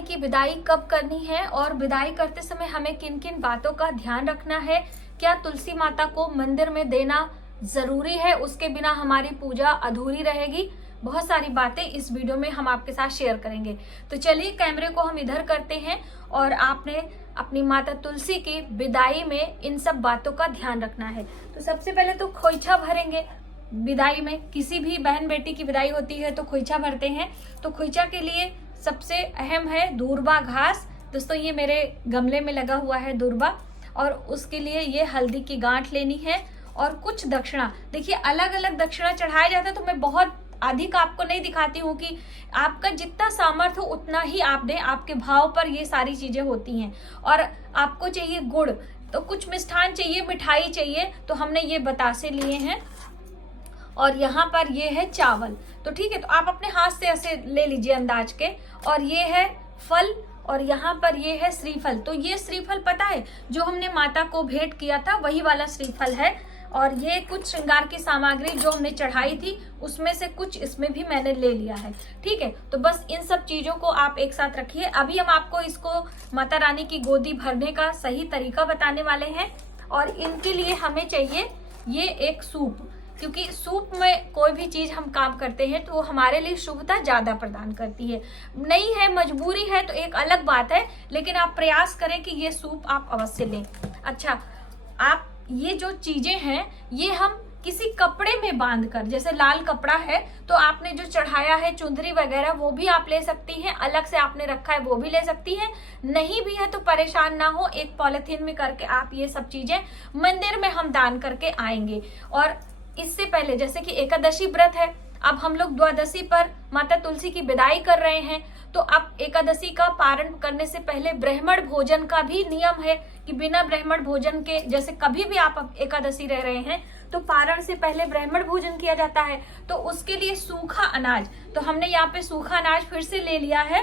रानी की विदाई कब करनी है और विदाई करते समय हमें किन किन बातों का ध्यान रखना है, क्या तुलसी माता को मंदिर में देना जरूरी है, उसके बिना हमारी पूजा अधूरी रहेगी, बहुत सारी बातें इस वीडियो में हम आपके साथ शेयर करेंगे। तो चलिए कैमरे को हम इधर करते हैं और आपने अपनी माता तुलसी की विदाई में इन सब बातों का ध्यान रखना है। तो सबसे पहले तो खोइछा भरेंगे। विदाई में किसी भी बहन बेटी की विदाई होती है तो खोइछा भरते हैं। तो खोइछा के लिए सबसे अहम है दूर्बा घास। दोस्तों ये मेरे गमले में लगा हुआ है दूर्बा, और उसके लिए ये हल्दी की गांठ लेनी है और कुछ दक्षिणा। देखिए अलग अलग दक्षिणा चढ़ाया जाता है, तो मैं बहुत अधिक आपको नहीं दिखाती हूँ कि आपका जितना सामर्थ्य हो उतना ही आप दें। आपके भाव पर ये सारी चीजें होती हैं। और आपको चाहिए गुड़, तो कुछ मिष्ठान चाहिए, मिठाई चाहिए, तो हमने ये बतासे लिए हैं। और यहाँ पर ये है चावल। तो ठीक है, तो आप अपने हाथ से ऐसे ले लीजिए अंदाज के। और ये है फल और यहाँ पर ये है श्रीफल। तो ये श्रीफल पता है जो हमने माता को भेंट किया था वही वाला श्रीफल है। और ये कुछ श्रृंगार की सामग्री जो हमने चढ़ाई थी उसमें से कुछ इसमें भी मैंने ले लिया है। ठीक है, तो बस इन सब चीजों को आप एक साथ रखिए। अभी हम आपको इसको माता रानी की गोदी भरने का सही तरीका बताने वाले हैं। और इनके लिए हमें चाहिए ये एक सूप, क्योंकि सूप में कोई भी चीज हम काम करते हैं तो वो हमारे लिए शुभता ज्यादा प्रदान करती है। नहीं है, मजबूरी है तो एक अलग बात है, लेकिन आप प्रयास करें कि ये सूप आप अवश्य लें। अच्छा, आप ये जो चीजें हैं ये हम किसी कपड़े में बांधकर, जैसे लाल कपड़ा है तो आपने जो चढ़ाया है चुंदरी वगैरह वो भी आप ले सकती हैं, अलग से आपने रखा है वो भी ले सकती हैं। नहीं भी है तो परेशान ना हो, एक पॉलिथीन में करके आप ये सब चीजें मंदिर में हम दान करके आएंगे। और इससे पहले जैसे कि एकादशी व्रत है, अब हम लोग द्वादशी पर माता तुलसी की विदाई कर रहे हैं, तो अब एकादशी का पारण करने से पहले ब्राह्मण भोजन का भी नियम है कि बिना ब्राह्मण भोजन के, जैसे कभी भी आप एकादशी रह रहे हैं तो पारण से पहले ब्राह्मण भोजन किया जाता है। तो उसके लिए सूखा अनाज, तो हमने यहाँ पे सूखा अनाज फिर से ले लिया है।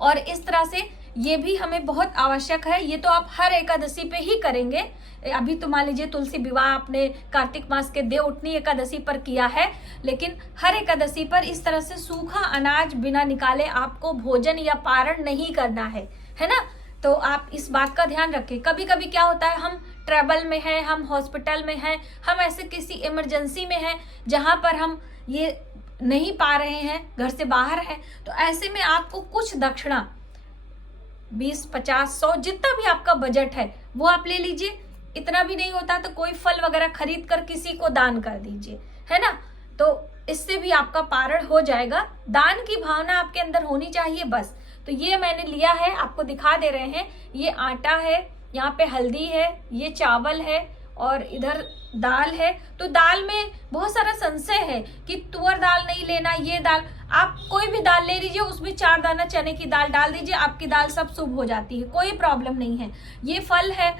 और इस तरह से ये भी हमें बहुत आवश्यक है। ये तो आप हर एकादशी पे ही करेंगे। अभी तो मान लीजिए तुलसी विवाह आपने कार्तिक मास के देव उठनी एकादशी पर किया है, लेकिन हर एकादशी पर इस तरह से सूखा अनाज बिना निकाले आपको भोजन या पारण नहीं करना है ना। तो आप इस बात का ध्यान रखें। कभी कभी क्या होता है, हम ट्रैवल में हैं, हम हॉस्पिटल में हैं, हम ऐसे किसी इमरजेंसी में हैं जहां पर हम ये नहीं पा रहे हैं, घर से बाहर हैं, तो ऐसे में आपको कुछ दक्षिणा 20, 50, 100 जितना भी आपका बजट है वो आप ले लीजिए। इतना भी नहीं होता तो कोई फल वगैरह खरीद कर किसी को दान कर दीजिए, है ना। तो इससे भी आपका पारण हो जाएगा। दान की भावना आपके अंदर होनी चाहिए बस। तो ये मैंने लिया है, आपको दिखा दे रहे हैं। ये आटा है, यहाँ पे हल्दी है, ये चावल है और इधर दाल है। तो दाल में बहुत सारा संशय है कि तुअर दाल नहीं लेना, ये दाल, आप कोई भी दाल ले लीजिए, उसमें 4 दाना चने की दाल डाल दीजिए, आपकी दाल सब शुभ हो जाती है, कोई प्रॉब्लम नहीं है। ये फल है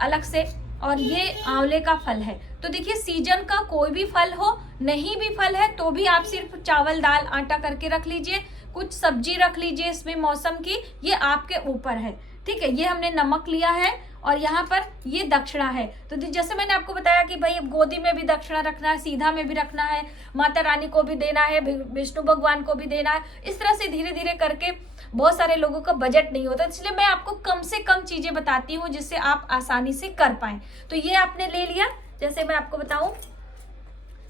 अलग से और ये आंवले का फल है। तो देखिए सीजन का कोई भी फल हो, नहीं भी फल है तो भी आप सिर्फ चावल दाल आटा करके रख लीजिए, कुछ सब्जी रख लीजिए इसमें मौसम की, ये आपके ऊपर है। ठीक है, ये हमने नमक लिया है और यहाँ पर ये दक्षिणा है। तो जैसे मैंने आपको बताया कि भाई गोदी में भी दक्षिणा रखना है, सीधा में भी रखना है, माता रानी को भी देना है, विष्णु भगवान को भी देना है। इस तरह से धीरे धीरे करके, बहुत सारे लोगों का बजट नहीं होता, इसलिए मैं आपको कम से कम चीजें बताती हूँ जिससे आप आसानी से कर पाए। तो ये आपने ले लिया, जैसे मैं आपको बताऊं,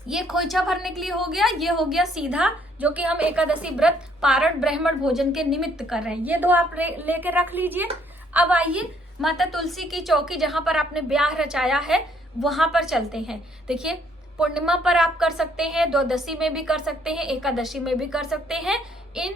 ये खोइछा भरने के लिए हो गया, ये हो गया सीधा जो कि हम एकादशी व्रत पारण ब्राह्मण भोजन के निमित्त कर रहे हैं। ये 2 आप लेकर रख लीजिए। अब आइए माता तुलसी की चौकी जहां पर आपने ब्याह रचाया है वहां पर चलते हैं। देखिए पूर्णिमा पर आप कर सकते हैं, द्वादशी में भी कर सकते हैं, एकादशी में भी कर सकते हैं। इन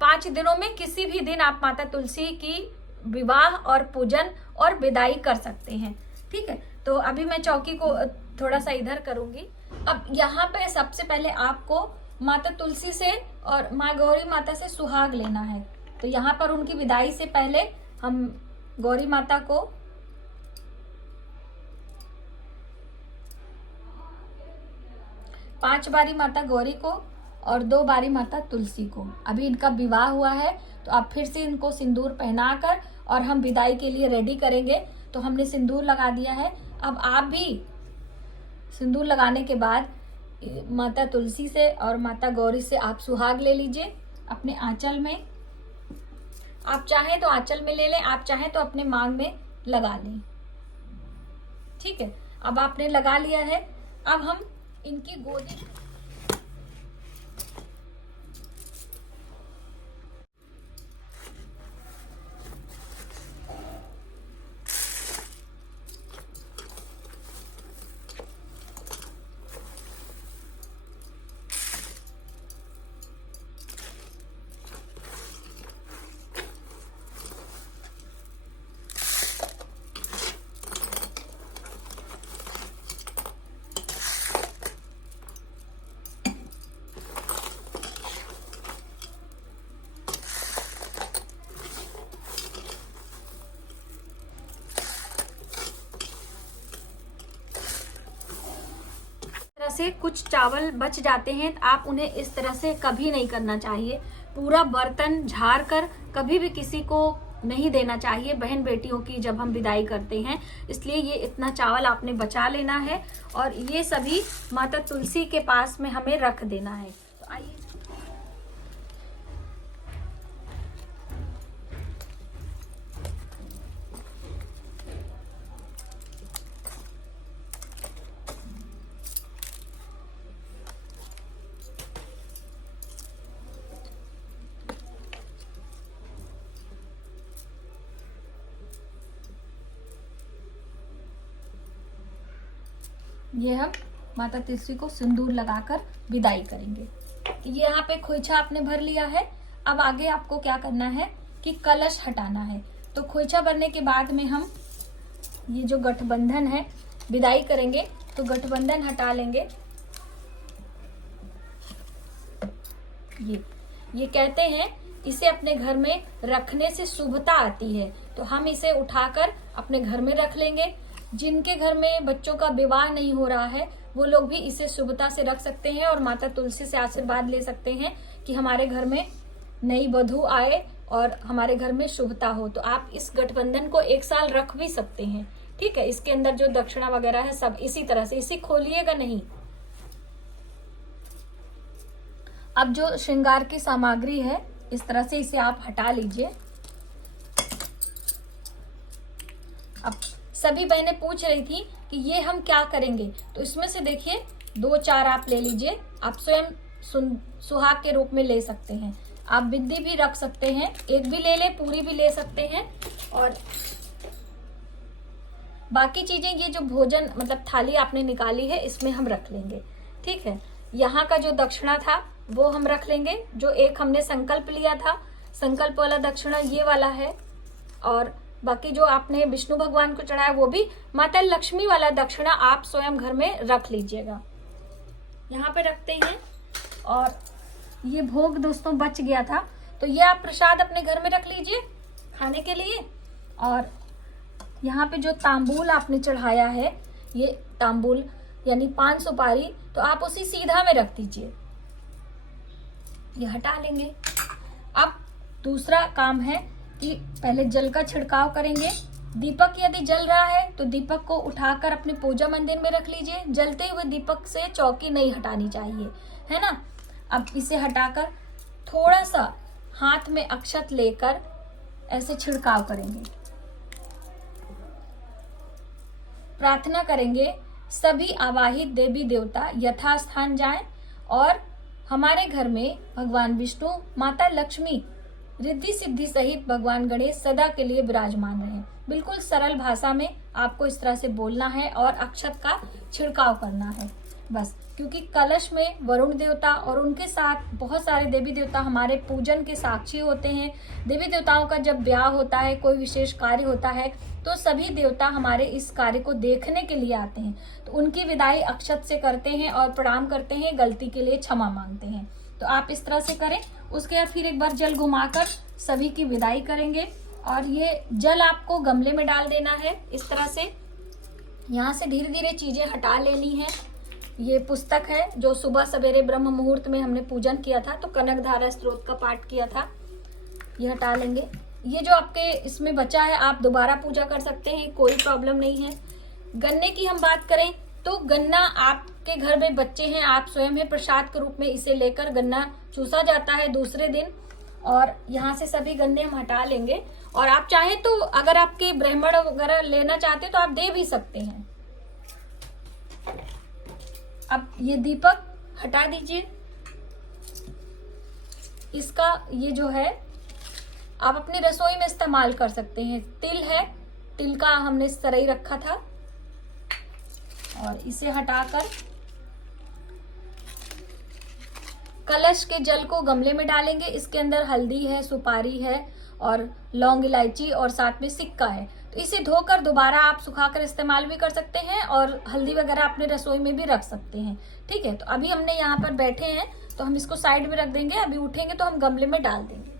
5 दिनों में किसी भी दिन आप माता तुलसी की विवाह और पूजन और विदाई कर सकते हैं। ठीक है, तो अभी मैं चौकी को थोड़ा सा इधर करूंगी। अब यहाँ पे सबसे पहले आपको माता तुलसी से और माँ गौरी माता से सुहाग लेना है। तो यहाँ पर उनकी विदाई से पहले हम गौरी माता को पांच बारी माता गौरी को और 2 बारी माता तुलसी को। अभी इनका विवाह हुआ है तो आप फिर से इनको सिंदूर पहनाकर और हम विदाई के लिए रेडी करेंगे। तो हमने सिंदूर लगा दिया है। अब आप भी सिंदूर लगाने के बाद माता तुलसी से और माता गौरी से आप सुहाग ले लीजिए अपने आंचल में। आप चाहें तो आंचल में ले लें, आप चाहें तो अपने मांग में लगा लें। ठीक है, अब आपने लगा लिया है। अब हम इनकी गोदी से कुछ चावल बच जाते हैं, आप उन्हें इस तरह से कभी नहीं करना चाहिए। पूरा बर्तन झाड़ कर कभी भी किसी को नहीं देना चाहिए बहन बेटियों की जब हम विदाई करते हैं। इसलिए ये इतना चावल आपने बचा लेना है और ये सभी माता तुलसी के पास में हमें रख देना है। तो आइए, ये हम माता तुलसी को सिंदूर लगाकर विदाई करेंगे। ये यहाँ पे खोइछा आपने भर लिया है। अब आगे आपको क्या करना है कि कलश हटाना है। तो खोइछा भरने के बाद में हम ये जो गठबंधन है विदाई करेंगे। तो गठबंधन हटा लेंगे। ये कहते हैं इसे अपने घर में रखने से शुभता आती है, तो हम इसे उठाकर अपने घर में रख लेंगे। जिनके घर में बच्चों का विवाह नहीं हो रहा है वो लोग भी इसे शुभता से रख सकते हैं और माता तुलसी से आशीर्वाद ले सकते हैं कि हमारे घर में नई वधू आए और हमारे घर में शुभता हो। तो आप इस गठबंधन को 1 साल रख भी सकते हैं। ठीक है, इसके अंदर जो दक्षिणा वगैरह है सब इसी तरह से, इसे खोलिएगा नहीं। अब जो श्रृंगार की सामग्री है इस तरह से इसे आप हटा लीजिए। अब सभी बहनें पूछ रही थी कि ये हम क्या करेंगे, तो इसमें से देखिए 2-4 आप ले लीजिए। आप स्वयं सुहाग के रूप में ले सकते हैं। आप बिंदी भी रख सकते हैं, एक भी ले ले, पूरी भी ले सकते हैं। और बाकी चीजें ये जो भोजन मतलब थाली आपने निकाली है इसमें हम रख लेंगे। ठीक है, यहाँ का जो दक्षिणा था वो हम रख लेंगे। जो एक हमने संकल्प लिया था, संकल्प वाला दक्षिणा ये वाला है। और बाकी जो आपने विष्णु भगवान को चढ़ाया वो भी माता लक्ष्मी वाला दक्षिणा आप स्वयं घर में रख लीजिएगा। यहाँ पे रखते हैं। और ये भोग दोस्तों बच गया था, तो ये आप प्रसाद अपने घर में रख लीजिए खाने के लिए। और यहाँ पे जो तांबूल आपने चढ़ाया है, ये तांबूल यानी 5 सुपारी, तो आप उसी सीधा में रख दीजिए। ये हटा लेंगे। अब दूसरा काम है कि पहले जल का छिड़काव करेंगे। दीपक यदि जल रहा है तो दीपक को उठाकर अपने पूजा मंदिर में रख लीजिए। जलते हुए दीपक से चौकी नहीं हटानी चाहिए, है ना। अब इसे हटाकर थोड़ा सा हाथ में अक्षत लेकर ऐसे छिड़काव करेंगे। प्रार्थना करेंगे सभी आवाहित देवी देवता यथास्थान जाएं और हमारे घर में भगवान विष्णु, माता लक्ष्मी, रिद्धि सिद्धि सहित भगवान गणेश सदा के लिए विराजमान रहे। बिल्कुल सरल भाषा में आपको इस तरह से बोलना है और अक्षत का छिड़काव करना है बस। क्योंकि कलश में वरुण देवता और उनके साथ बहुत सारे देवी देवता हमारे पूजन के साक्षी होते हैं। देवी देवताओं का जब ब्याह होता है, कोई विशेष कार्य होता है, तो सभी देवता हमारे इस कार्य को देखने के लिए आते हैं। तो उनकी विदाई अक्षत से करते हैं और प्रणाम करते हैं, गलती के लिए क्षमा मांगते हैं। तो आप इस तरह से करें। उसके बाद फिर एक बार जल घुमाकर सभी की विदाई करेंगे। और ये जल आपको गमले में डाल देना है इस तरह से। यहाँ से धीरे धीरे चीजें हटा लेनी है। ये पुस्तक है जो सुबह सवेरे ब्रह्म मुहूर्त में हमने पूजन किया था, तो कनकधारा स्त्रोत का पाठ किया था, ये हटा लेंगे। ये जो आपके इसमें बचा है आप दोबारा पूजा कर सकते हैं, कोई प्रॉब्लम नहीं है। गन्ने की हम बात करें तो गन्ना आपके घर में बच्चे हैं, आप स्वयं है, प्रसाद के रूप में इसे लेकर गन्ना चूसा जाता है दूसरे दिन। और यहाँ से सभी गन्ने हम हटा लेंगे। और आप चाहें तो अगर आपके ब्राह्मण वगैरह लेना चाहते हैं तो आप दे भी सकते हैं। अब ये दीपक हटा दीजिए। इसका ये जो है आप अपनी रसोई में इस्तेमाल कर सकते हैं। तिल है, तिल का हमने सरई रखा था और इसे हटाकर कलश के जल को गमले में डालेंगे। इसके अंदर हल्दी है, सुपारी है और लौंग, इलायची और साथ में सिक्का है। तो इसे धोकर दोबारा आप सुखाकर इस्तेमाल भी कर सकते हैं और हल्दी वगैरह अपने रसोई में भी रख सकते हैं। ठीक है, तो अभी हमने यहाँ पर बैठे हैं तो हम इसको साइड में रख देंगे। अभी उठेंगे तो हम गमले में डाल देंगे।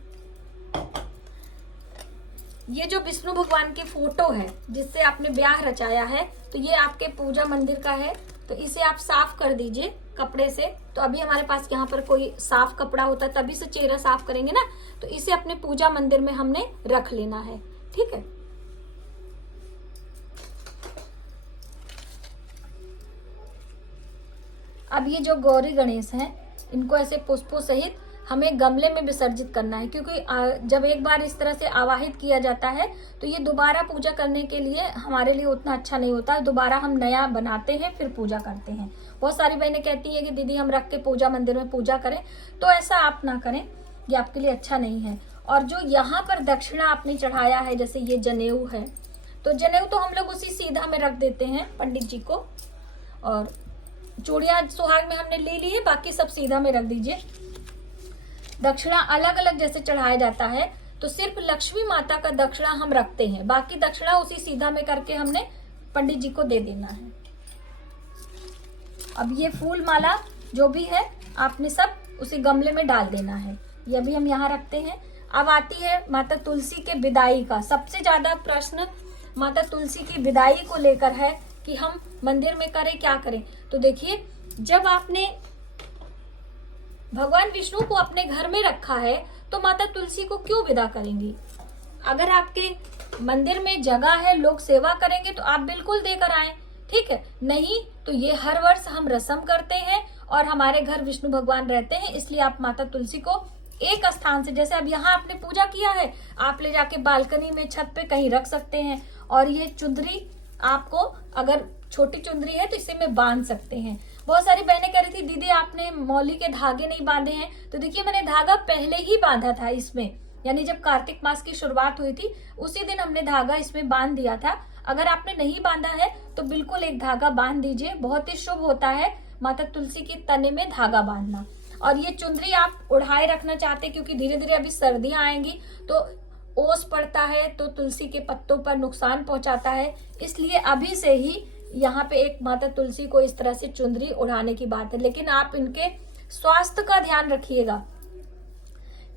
ये जो विष्णु भगवान की फोटो है जिससे आपने ब्याह रचाया है, तो ये आपके पूजा मंदिर का है, तो इसे आप साफ कर दीजिए कपड़े से। तो अभी हमारे पास यहाँ पर कोई साफ कपड़ा होता है तभी से चेहरा साफ करेंगे ना, तो इसे अपने पूजा मंदिर में हमने रख लेना है। ठीक है, अब ये जो गौरी गणेश हैं इनको ऐसे पुष्पों सहित हमें गमले में विसर्जित करना है, क्योंकि जब एक बार इस तरह से आवाहित किया जाता है तो ये दोबारा पूजा करने के लिए हमारे लिए उतना अच्छा नहीं होता। दोबारा हम नया बनाते हैं फिर पूजा करते हैं। बहुत सारी बहनें कहती है कि दीदी हम रख के पूजा मंदिर में पूजा करें, तो ऐसा आप ना करें, ये आपके लिए अच्छा नहीं है। और जो यहाँ पर दक्षिणा आपने चढ़ाया है, जैसे ये जनेऊ है, तो जनेऊ तो हम लोग उसी सीधा में रख देते हैं पंडित जी को, और चूड़ियां सुहाग में हमने ले ली है, बाकी सब सीधा में रख दीजिए। दक्षिणा अलग अलग जैसे चढ़ाया जाता है, तो सिर्फ लक्ष्मी माता का दक्षिणा हम रखते हैं, बाकी दक्षिणा उसी सीधा में करके हमने पंडित जी को दे देना है। अब ये फूल माला जो भी है आपने सब उसी गमले में डाल देना है। ये भी हम यहाँ रखते हैं। अब आती है माता तुलसी के विदाई का। सबसे ज्यादा प्रश्न माता तुलसी की विदाई को लेकर है कि हम मंदिर में करें, क्या करें। तो देखिए, जब आपने भगवान विष्णु को अपने घर में रखा है तो माता तुलसी को क्यों विदा करेंगी। अगर आपके मंदिर में जगह है, लोग सेवा करेंगे, तो आप बिल्कुल देकर आए। ठीक है, नहीं तो ये हर वर्ष हम रस्म करते हैं और हमारे घर विष्णु भगवान रहते हैं, इसलिए आप माता तुलसी को एक स्थान से, जैसे अब यहाँ आपने पूजा किया है, आप ले जाके बालकनी में, छत पे कहीं रख सकते हैं। और ये चुंदरी आपको, अगर छोटी चुंदरी है तो इसे में बांध सकते हैं। बहुत सारी बहनें कह रही थी दीदी आपने मौली के धागे नहीं बांधे हैं, तो देखिए मैंने धागा पहले ही बांधा था इसमें, यानी जब कार्तिक मास की शुरुआत हुई थी उसी दिन हमने धागा इसमें बांध दिया था। अगर आपने नहीं बांधा है तो बिल्कुल एक धागा बांध दीजिए, बहुत ही शुभ होता है माता तुलसी की तने में धागा बांधना। और ये चुंदरी आप उड़ाए रखना चाहते, क्योंकि धीरे धीरे अभी सर्दियां आएंगी तो ओस पड़ता है तो तुलसी के पत्तों पर नुकसान पहुंचाता है, इसलिए अभी से ही यहाँ पे एक माता तुलसी को इस तरह से चुंदरी उड़ाने की बात है। लेकिन आप इनके स्वास्थ्य का ध्यान रखिएगा,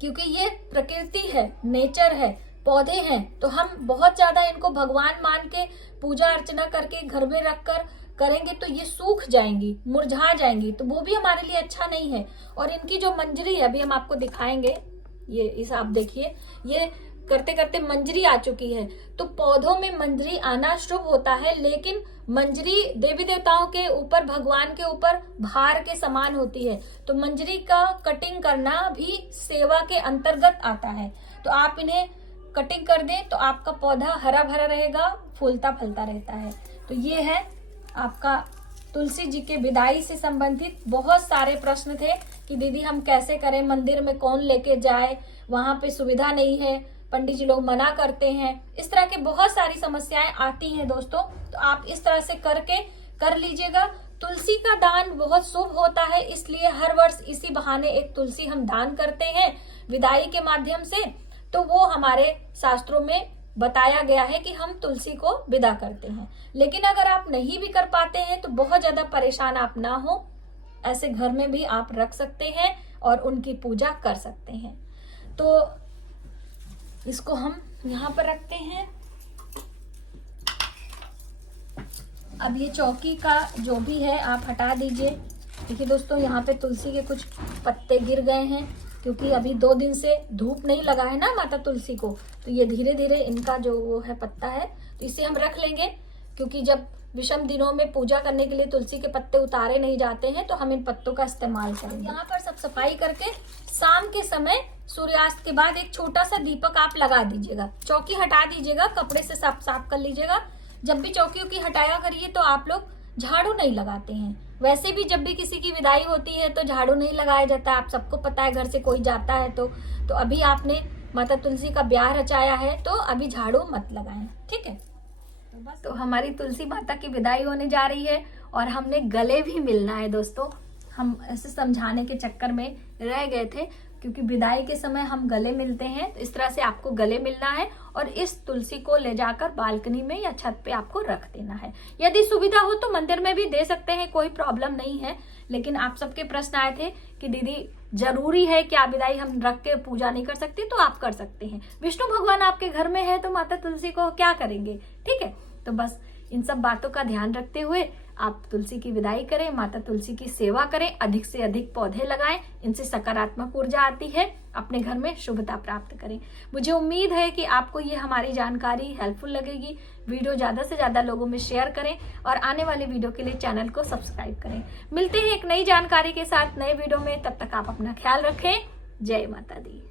क्योंकि ये प्रकृति है, नेचर है, पौधे हैं, तो हम बहुत ज्यादा इनको भगवान मान के पूजा अर्चना करके घर में रखकर करेंगे तो ये सूख जाएंगी, मुरझा जाएंगी, तो वो भी हमारे लिए अच्छा नहीं है। और इनकी जो मंजरी है अभी हम आपको दिखाएंगे, ये इस आप देखिए, ये करते करते मंजरी आ चुकी है। तो पौधों में मंजरी आना शुभ होता है, लेकिन मंजरी देवी देवताओं के ऊपर, भगवान के ऊपर भार के समान होती है, तो मंजरी का कटिंग करना भी सेवा के अंतर्गत आता है। तो आप इन्हें कटिंग कर दें तो आपका पौधा हरा भरा रहेगा, फूलता फलता रहता है। तो ये है आपका तुलसी जी के विदाई से संबंधित। बहुत सारे प्रश्न थे कि दीदी हम कैसे करें, मंदिर में कौन लेके जाए, वहां पे सुविधा नहीं है, पंडित जी लोग मना करते हैं, इस तरह के बहुत सारी समस्याएं आती हैं दोस्तों। तो आप इस तरह से करके कर लीजिएगा। तुलसी का दान बहुत शुभ होता है, इसलिए हर वर्ष इसी बहाने एक तुलसी हम दान करते हैं विदाई के माध्यम से। तो वो हमारे शास्त्रों में बताया गया है कि हम तुलसी को विदा करते हैं। लेकिन अगर आप नहीं भी कर पाते हैं तो बहुत ज्यादा परेशान आप ना हो, ऐसे घर में भी आप रख सकते हैं और उनकी पूजा कर सकते हैं। तो इसको हम यहाँ पर रखते हैं। अब ये चौकी का जो भी है आप हटा दीजिए। देखिए दोस्तों, यहाँ पे तुलसी के कुछ पत्ते गिर गए हैं, क्योंकि अभी 2 दिन से धूप नहीं लगा है ना माता तुलसी को, तो ये धीरे धीरे इनका जो वो है पत्ता है, तो इसे हम रख लेंगे, क्योंकि जब विषम दिनों में पूजा करने के लिए तुलसी के पत्ते उतारे नहीं जाते हैं, तो हम इन पत्तों का इस्तेमाल करेंगे। यहाँ पर सब सफाई करके शाम के समय सूर्यास्त के बाद एक छोटा सा दीपक आप लगा दीजिएगा। चौकी हटा दीजिएगा, कपड़े से साफ कर लीजिएगा। जब भी चौकी की हटाया करिए तो आप लोग झाड़ू नहीं लगाते हैं। वैसे भी जब भी किसी की विदाई होती है तो झाड़ू नहीं लगाया जाता, आप सबको पता है, घर से कोई जाता है तो अभी आपने माता तुलसी का ब्याह रचाया है तो अभी झाड़ू मत लगाएं, ठीक है। तो हमारी तुलसी माता की विदाई होने जा रही है और हमने गले भी मिलना है दोस्तों। हम ऐसे समझाने के चक्कर में रह गए थे, क्योंकि विदाई के समय हम गले मिलते हैं, तो इस तरह से आपको गले मिलना है और इस तुलसी को ले जाकर बालकनी में या छत पे आपको रख देना है। यदि सुविधा हो तो मंदिर में भी दे सकते हैं, कोई प्रॉब्लम नहीं है। लेकिन आप सबके प्रश्न आए थे कि दीदी जरूरी है क्या विदाई हम रख के पूजा नहीं कर सकती, तो आप कर सकते हैं। विष्णु भगवान आपके घर में है तो माता तुलसी को क्या करेंगे, ठीक है। तो बस इन सब बातों का ध्यान रखते हुए आप तुलसी की विदाई करें, माता तुलसी की सेवा करें, अधिक से अधिक पौधे लगाएं, इनसे सकारात्मक ऊर्जा आती है, अपने घर में शुभता प्राप्त करें। मुझे उम्मीद है कि आपको ये हमारी जानकारी हेल्पफुल लगेगी। वीडियो ज्यादा से ज्यादा लोगों में शेयर करें और आने वाले वीडियो के लिए चैनल को सब्सक्राइब करें। मिलते हैं एक नई जानकारी के साथ नए वीडियो में, तब तक आप अपना ख्याल रखें। जय माता दी।